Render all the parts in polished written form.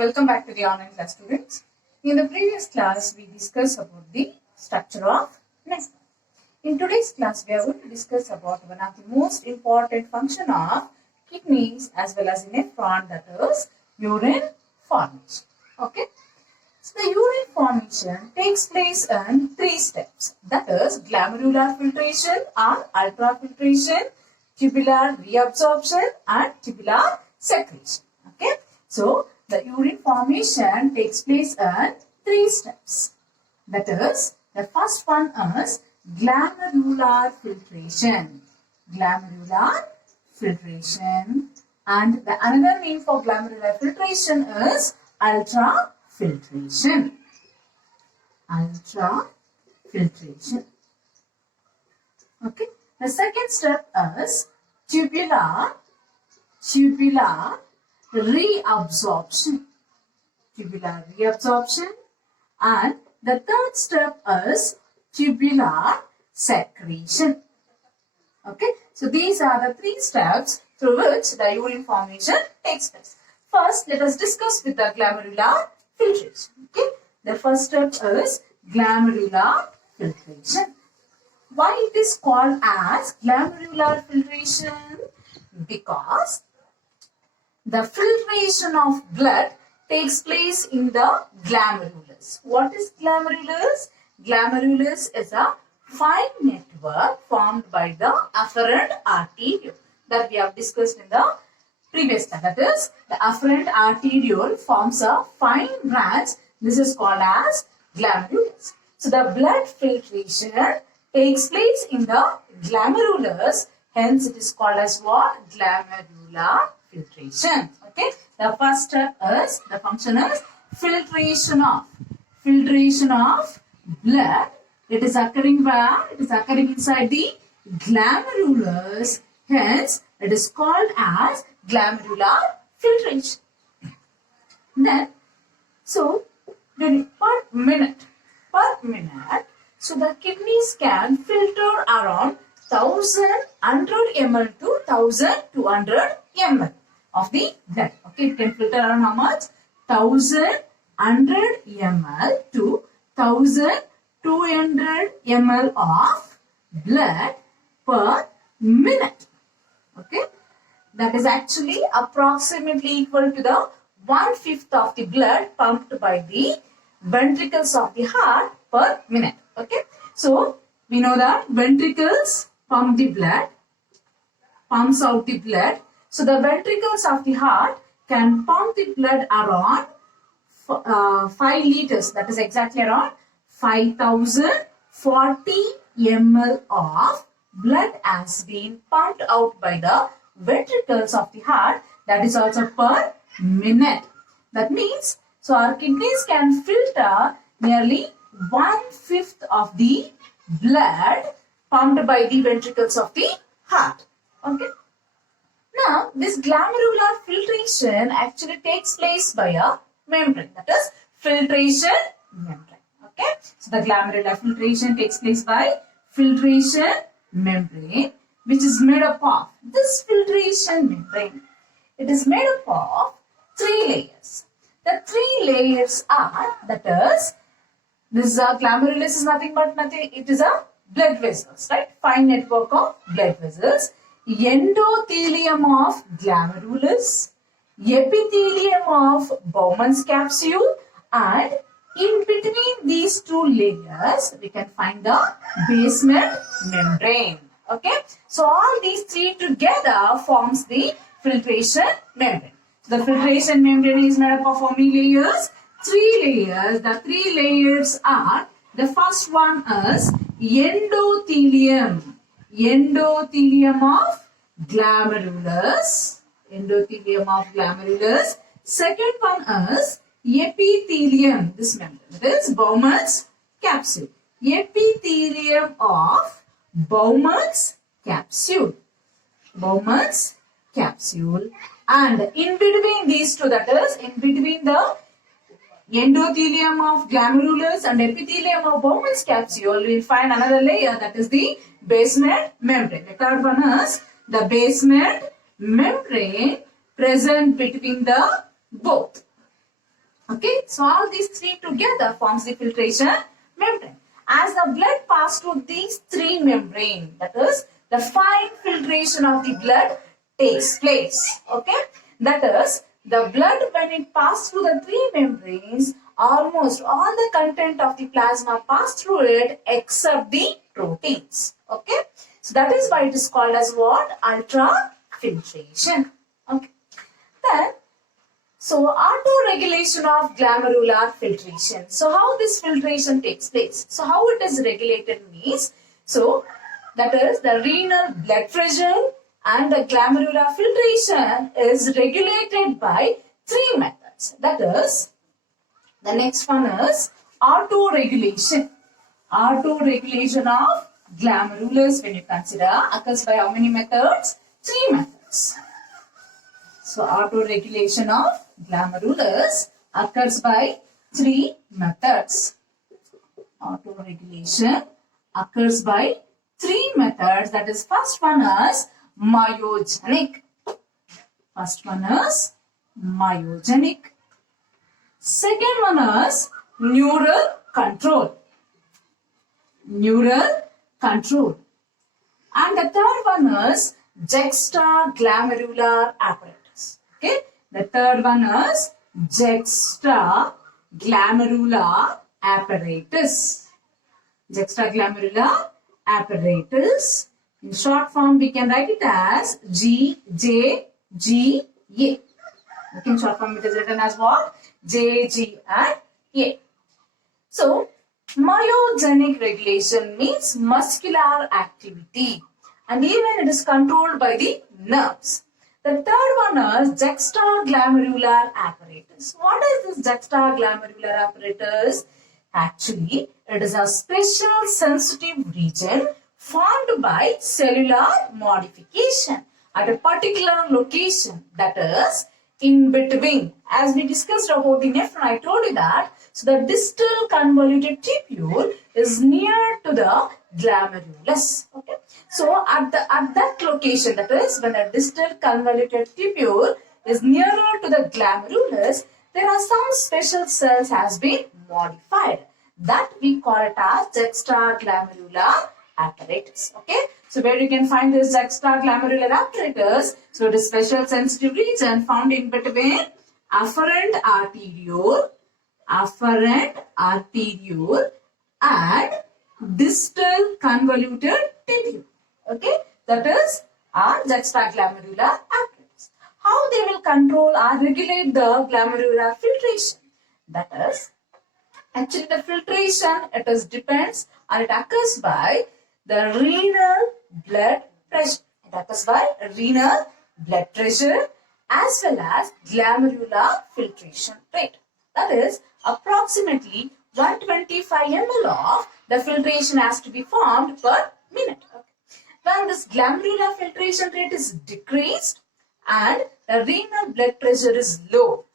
Welcome back to the online class, students. In the previous class, we discussed about the structure of nephron. In today's class, we are going to discuss about one of the most important function of kidneys as well as nephron, that is urine formation. Okay. So the urine formation takes place in 3 steps. That is glomerular filtration or ultrafiltration, tubular reabsorption and tubular secretion. Okay. So the urine formation takes place in 3 steps. That is, the first one is glomerular filtration. Glomerular filtration. And the another name for glomerular filtration is ultrafiltration. Ultrafiltration. Okay. The second step is tubular reabsorption. Tubular reabsorption. And the third step is tubular secretion. Okay. So these are the 3 steps through which the urine formation takes place. First, let us discuss with the glomerular filtration. Okay. The first step is glomerular filtration. Why it is called as glomerular filtration? Because the filtration of blood takes place in the glomerulus. What is glomerulus? Glomerulus is a fine network formed by the afferent arteriole that we have discussed in the previous time. That is, the afferent arteriole forms a fine branch. This is called as glomerulus. So the blood filtration takes place in the glomerulus. Hence, it is called as what? Glomerular filtration. Okay. The first step is, the function is filtration of blood. It is occurring where? It is occurring inside the glomerulus. Hence, it is called as glomerular filtration. Then per minute, so the kidneys can filter around 1100 ml to 1200 ml of the blood. Okay, it can filter around how much? 1100 ml to 1200 ml of blood per minute. Okay, that is actually approximately equal to the 1/5 of the blood pumped by the ventricles of the heart per minute. Okay, so we know that ventricles pump the blood, pumps out the blood. So the ventricles of the heart can pump the blood around 5 liters. That is exactly around 5040 ml of blood has been pumped out by the ventricles of the heart. That is also per minute. That means, so our kidneys can filter nearly 1/5 of the blood pumped by the ventricles of the heart. Okay. Now, this glomerular filtration actually takes place by a membrane. That is filtration membrane. Okay. So, the glomerular filtration takes place by filtration membrane, which is made up of this filtration membrane. It is made up of 3 layers. The 3 layers are, that is, this glomerulus is nothing but it is a blood vessels, right? Fine network of blood vessels. Endothelium of glomerulus, epithelium of Bowman's capsule, and in between these 2 layers, we can find the basement membrane. Okay. So all these 3 together forms the filtration membrane. The filtration membrane is made up of how many layers? 3 layers. The 3 layers are, the first one is endothelium. Endothelium of glomerulus. Endothelium of glomerulus. Second one is epithelium. This membrane. That is Bowman's capsule. Epithelium of Bowman's capsule. Bowman's capsule. And in between these 2, that is, in between the endothelium of glomerulus and epithelium of Bowman's capsule, we will find another layer, that is the basement membrane. The third one is the basement membrane present between the both. Okay, so all these three together forms the filtration membrane. As the blood passes through these three membranes, that is, the fine filtration of the blood takes place. Okay, that is, the blood when it passes through the three membranes, almost all the content of the plasma pass through it except the proteins. Okay, so that is why it is called as what? Ultrafiltration. Okay, then so autoregulation of glomerular filtration. So how this filtration takes place? So how it is regulated means, so that is the renal blood pressure and the glomerular filtration is regulated by three methods. That is, the next one is autoregulation. Autoregulation of glomerulus, when you consider, occurs by how many methods? Three methods. So autoregulation of glomerulus occurs by three methods. Autoregulation occurs by three methods. That is, first one is myogenic. First one is myogenic. Second one is neural control. Neural control. And the third one is juxtaglomerular apparatus. Okay, the third one is juxtaglomerular apparatus. Juxtaglomerular apparatus. In short form, we can write it as GJGA. Okay, in short form, it is written as what? JG and A. So, myogenic regulation means muscular activity, and even it is controlled by the nerves. The third one is juxtaglomerular apparatus. What is this juxtaglomerular apparatus? Actually, it is a special sensitive region formed by cellular modification at a particular location, that is, in between. As we discussed about the nephron, I told you that. So the distal convoluted tubule is near to the glomerulus. Okay. So at that location, that is, when the distal convoluted tubule is nearer to the glomerulus, there are some special cells has been modified. That we call it as juxtaglomerular apparatus. Okay. So where you can find this juxtaglomerular apparatus? So it is special sensitive region found in between afferent arteriole and distal convoluted tubule. Okay, that is our juxtaglomerular apparatus. How they will control or regulate the glomerular filtration? That is, actually the filtration, it is depends or it occurs by the renal blood pressure. It occurs by renal blood pressure as well as glomerular filtration rate. That is, approximately 125 ml of the filtration has to be formed per minute. Okay. When this glomerular filtration rate is decreased and the renal blood pressure is low,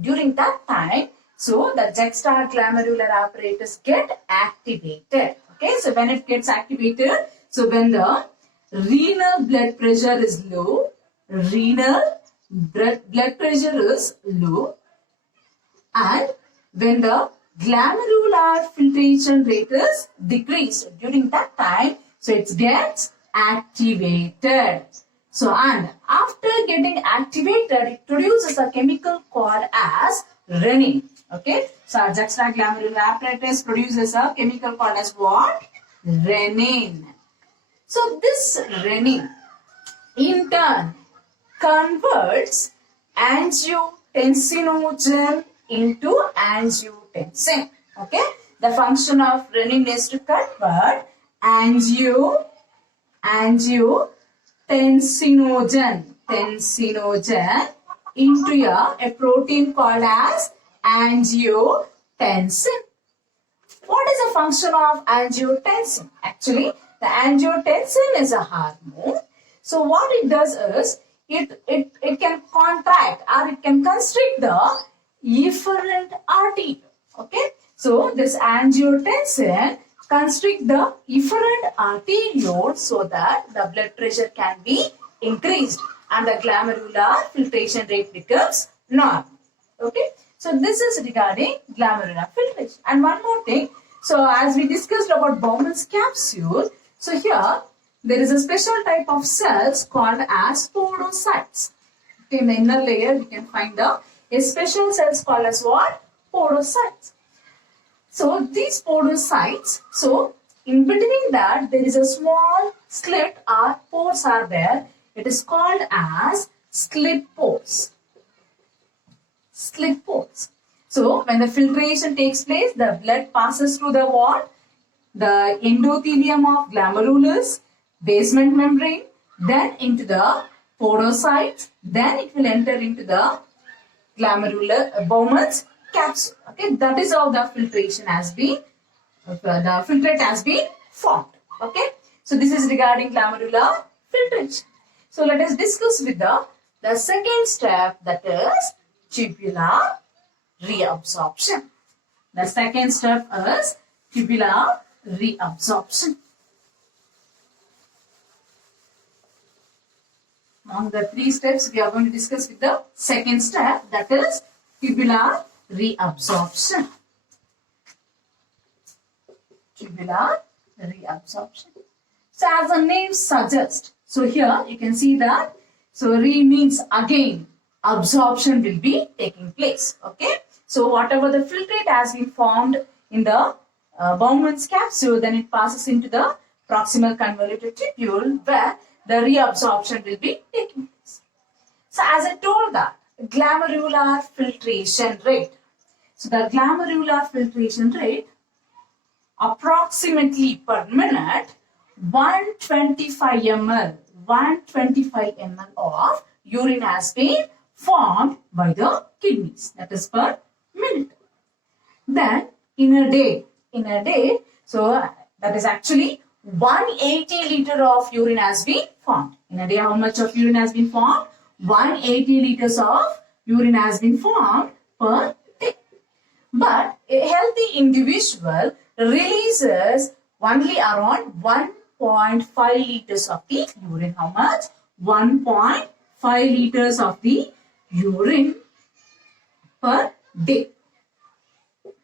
during that time, so the juxtaglomerular apparatus get activated. Okay, so when it gets activated, so when the renal blood pressure is low, and when the glomerular filtration rate is decreased, during that time, so it gets activated. So, and after getting activated, it produces a chemical called as renin. Okay, so our juxtaglomerular apparatus produces a chemical called as what? Renin. So this renin in turn converts angiotensinogen into angiotensin. Okay, the function of renin is to convert angiotensinogen into a protein called as angiotensin. What is the function of angiotensin? Actually, the angiotensin is a hormone. So what it does is, it can contract or it can constrict the efferent artery. Okay, so this angiotensin constrict the efferent arteriole so that the blood pressure can be increased and the glomerular filtration rate becomes normal. Okay, So this is regarding glomerular filtration. And one more thing. So as we discussed about Bowman's capsule, so here there is a special type of cells called as podocytes. Okay, in the inner layer you can find a special cells called as what? Podocytes. So these podocytes, so in between that there is a small slit or pores are there. It is called as slit pores. Slit pores. So when the filtration takes place, the blood passes through the what? The endothelium of glomerulus, basement membrane, then into the podocytes, then it will enter into the glomerular Bowman's capsule. Okay, that is how the filtration has been, the filtrate has been formed. Okay, so this is regarding glomerular filtration. So let us discuss with the second step, that is tubular reabsorption. The second step is tubular reabsorption. Among the three steps, we are going to discuss with the second step, that is tubular reabsorption. Tubular reabsorption. So as the name suggests, so here you can see that, so re means again, absorption will be taking place. Okay. So whatever the filtrate has been formed in the Bowman's capsule, then it passes into the proximal convoluted tubule where the reabsorption will be taking place. So as I told that, glomerular filtration rate. So the glomerular filtration rate approximately per minute 125 ml of urine has been formed by the kidneys. That is per minute. Then in a day, so that is actually 180 liter of urine has been formed. In a day, how much of urine has been formed? 180 liters of urine has been formed per day. But a healthy individual releases only around 1.5 liters of the urine. How much? 1.5 liters of the urine per day.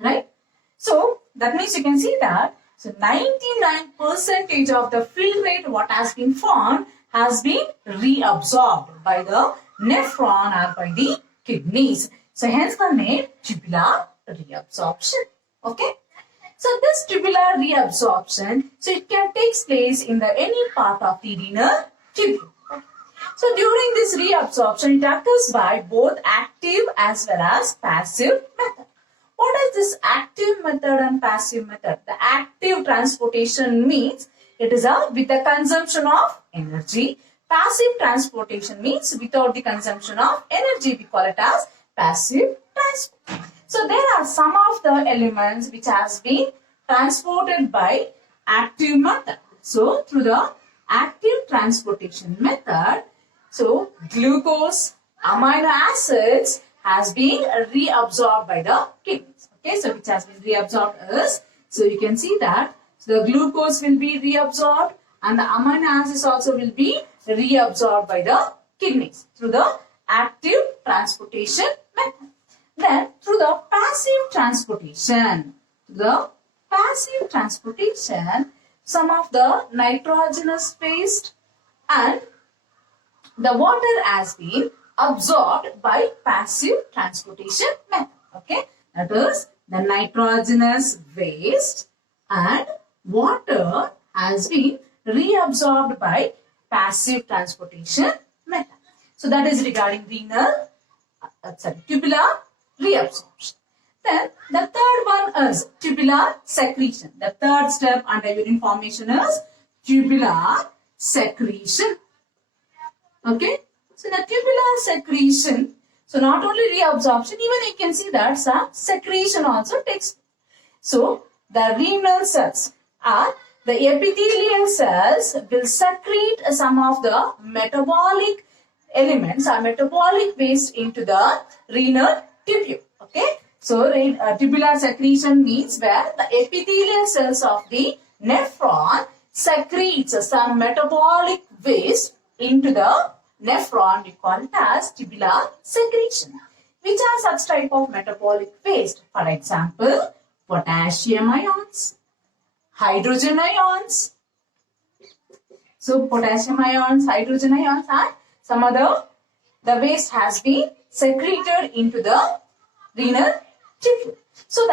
Right? So that means you can see that, so 99% of the filtrate what has been formed has been reabsorbed by the nephron or by the kidneys. So hence the name tubular reabsorption. Okay. So this tubular reabsorption, so it can take place in the any part of the renal tubule. So during this reabsorption, it occurs by both active as well as passive method. What is this active method and passive method? The active transportation means it is with the consumption of energy. Passive transportation means without the consumption of energy. We call it as passive transport. So there are some of the elements which has been transported by active method. So through the active transportation method, so glucose, amino acids has been reabsorbed by the kidneys. Okay, so which has been reabsorbed is, so you can see that so the glucose will be reabsorbed and the amino acids also will be reabsorbed by the kidneys through the active transportation method. Then through the passive transportation, some of the nitrogenous waste and the water has been absorbed by passive transportation method. Okay, that is the nitrogenous waste and water has been reabsorbed by passive transportation method. So that is regarding renal, tubular reabsorption. Then the third one is tubular secretion. The third step under urine formation is tubular secretion. Okay. So the tubular secretion, so not only reabsorption, even you can see that some secretion also takes place. So the renal cells are the epithelial cells will secrete some of the metabolic elements or metabolic waste into the renal tubule. Okay. So tubular secretion means where the epithelial cells of the nephron secretes some metabolic waste into the nephron. We call it as tubular secretion. which are such type of metabolic waste. For example, potassium ions, hydrogen ions. So potassium ions, hydrogen ions and some other, the waste has been secreted into the renal tubule. So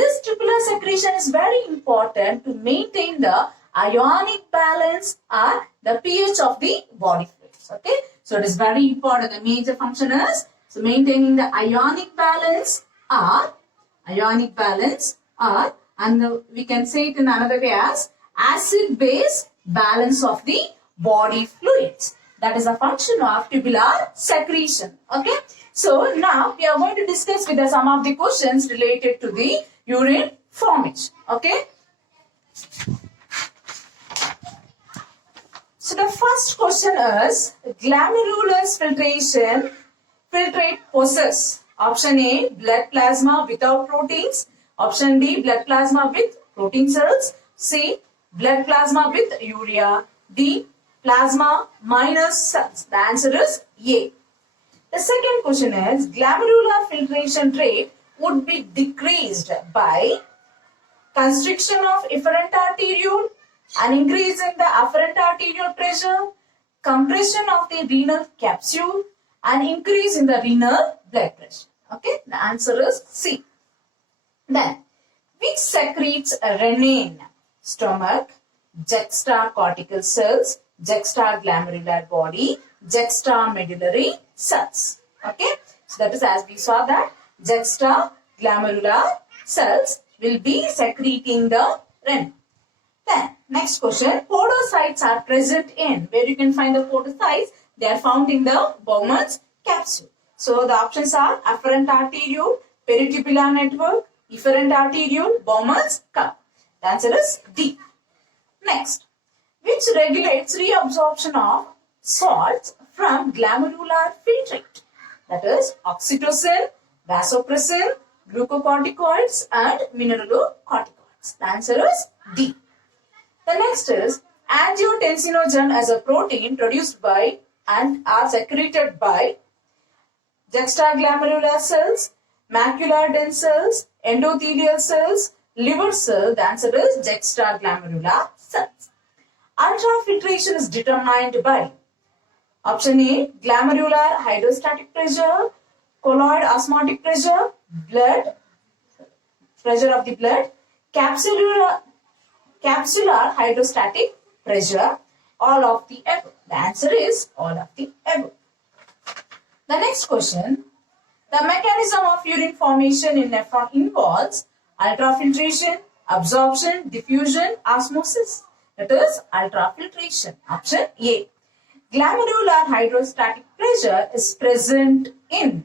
this tubular secretion is very important to maintain the ionic balance or the pH of the body fluids. Okay, so it is very important. The major function is maintaining the ionic balance or and we can say it in another way as acid-base balance of the body fluids. That is a function of tubular secretion. Okay. So now we are going to discuss with some of the questions related to the urine formation. Okay. So the first question is glomerulus filtration filtrate possess. Option A, blood plasma without proteins. Option B, blood plasma with protein cells. C, blood plasma with urea. D, plasma minus cells. The answer is A. The second question is glomerular filtration rate would be decreased by constriction of efferent arteriole, an increase in the afferent arterial pressure, compression of the renal capsule, an increase in the renal blood pressure. Okay, the answer is C. Then, which secretes renin? Stomach, juxtacortical cells, juxtaglomerular body, juxtamedullary cells. Okay, so that is as we saw that juxtaglomerular cells will be secreting the renin. Then, next question, podocytes are present in, where you can find the podocytes, they are found in the Bowman's capsule. So, the options are afferent arteriole, peritubular network, efferent arteriole, Bowman's cup. The answer is D. Next, which regulates reabsorption of salts from glomerular filtrate? That is oxytocin, vasopressin, glucocorticoids and mineralocorticoids. The answer is D. The next is angiotensinogen as a protein produced by and are secreted by juxtaglomerular cells, macular dense cells, endothelial cells, liver cell. The answer is juxtaglomerular cells. Ultrafiltration is determined by option A, glomerular hydrostatic pressure, colloid osmotic pressure, pressure of the blood, capsular hydrostatic pressure, all of the above. The answer is all of the above. The next question, the mechanism of urine formation in nephron involves ultrafiltration, absorption, diffusion, osmosis. That is ultrafiltration. Option A. Glomerular hydrostatic pressure is present in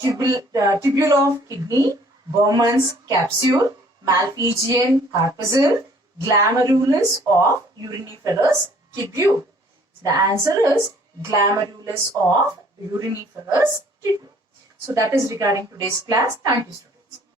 tubule of kidney, Bowman's capsule, Malpighian corpuscle, glomerulus of uriniferous tubule. So the answer is glomerulus of uriniferous tubule. So that is regarding today's class. Thank you, students.